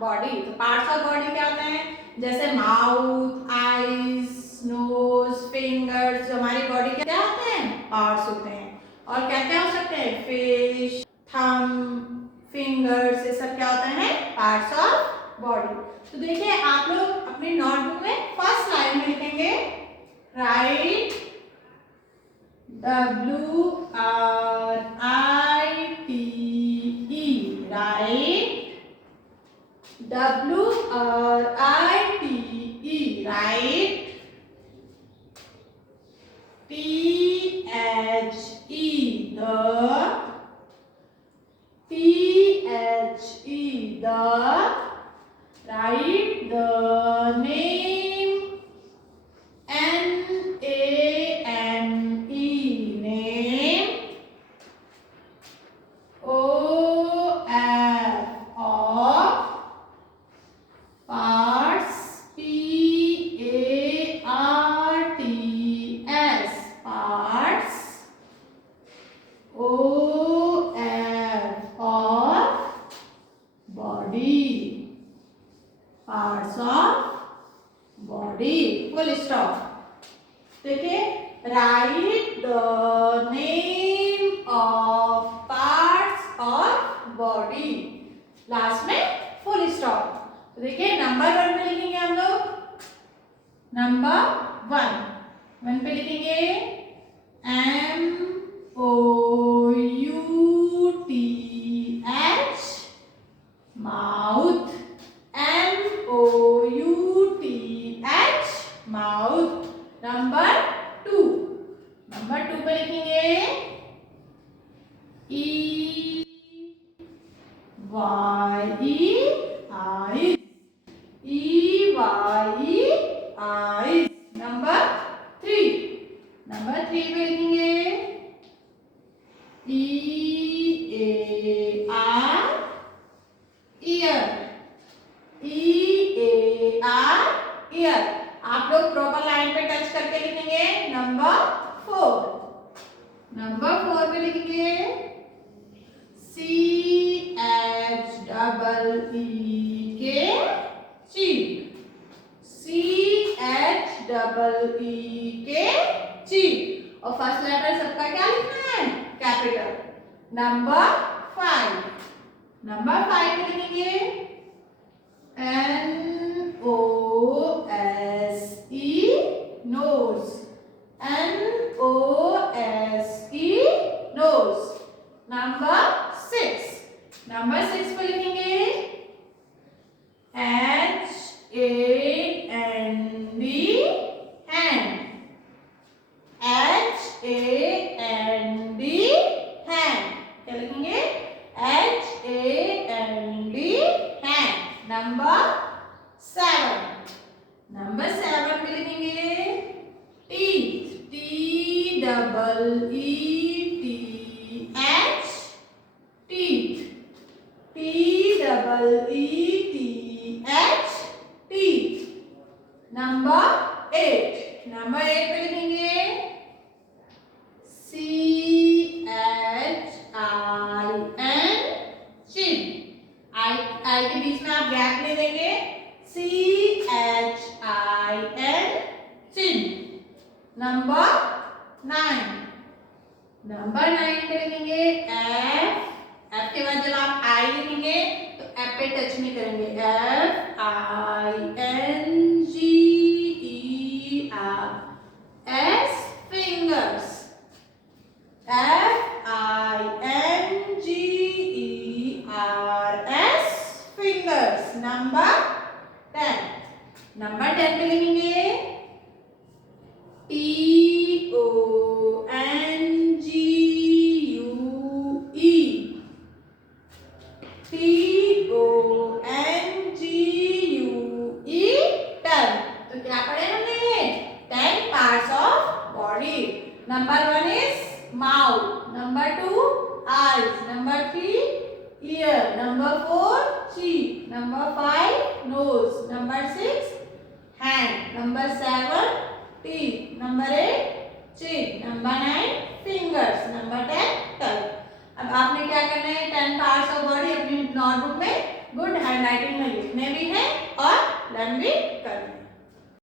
Body. तो parts of body क्या होते हैं? जैसे माउथ, आईज, नोज, फिंगर्स, जो हमारी बॉडी के क्या होते हैं? पार्ट्स होते हैं। और क्या क्या हो सकते हैं? फिश, थंब, फिंगर्स, ये सब क्या होते हैं? Parts of body. तो देखिए आप लोग अपनी नोटबुक में फर्स्ट लाइन में लिखेंगे right WRITE, right WRITE, right THE, the, write the name NAME, name OF, parts PARTS, parts OF, of body, parts of body, full stop। देखिए right the name of parts of body, last में full stop. तो देखिए number 1 पे लिखेंगे हम लोग, number 1 पे लिखेंगे MOUTH, mouth, MOUTH, mouth. Number 2 पे लिखेंगे EYE, eyes, EYE, eyes। Number 3 पे लिखेंगे EAR, ear, EAR, ear। आप लोग प्रॉपर लाइन पे टच करके लिखेंगे। नंबर 4 पे लिखेंगे CHEEK, और फर्स्ट लेटर सबका क्या लिखना है? कैपिटल। नंबर 5 पे लिखेंगे NOSE, nose, NOSE, nose। Number 6 पे लिखेंगे HAND, hand, HAND, hand। क्या लिखेंगे? HAND, hand। नंबर 7 पे लिखेंगे teeth, TEETH, teeth, TEETH, teeth। Number 8 पे लिखेंगे CHIN, chin। आई के बीच में आप गैप नहीं देंगे। CHIN, chin। नंबर 9 पे लिखेंगे F के बाद जब आप आई लिखेंगे तो F पे टच नहीं करेंगे। FINGER, fingers, FINGERS, fingers। Number 10 पे लिखेंगे TONGUE, टन। तो क्या पढ़े हमने? 10 parts of body. Number 1 is mouth, number 2 eyes, number 3 ear, number 4 cheek, number 5 nose, number 6 hand, number 7 teeth, number 8 chin, number 9 fingers, number 10 tongue। अब आपने क्या करना है? 10 पार्ट्स ऑफ बॉडी अपनी नोटबुक में गुड हैंडराइटिंग में लिखना सीखने भी है और लर्न भी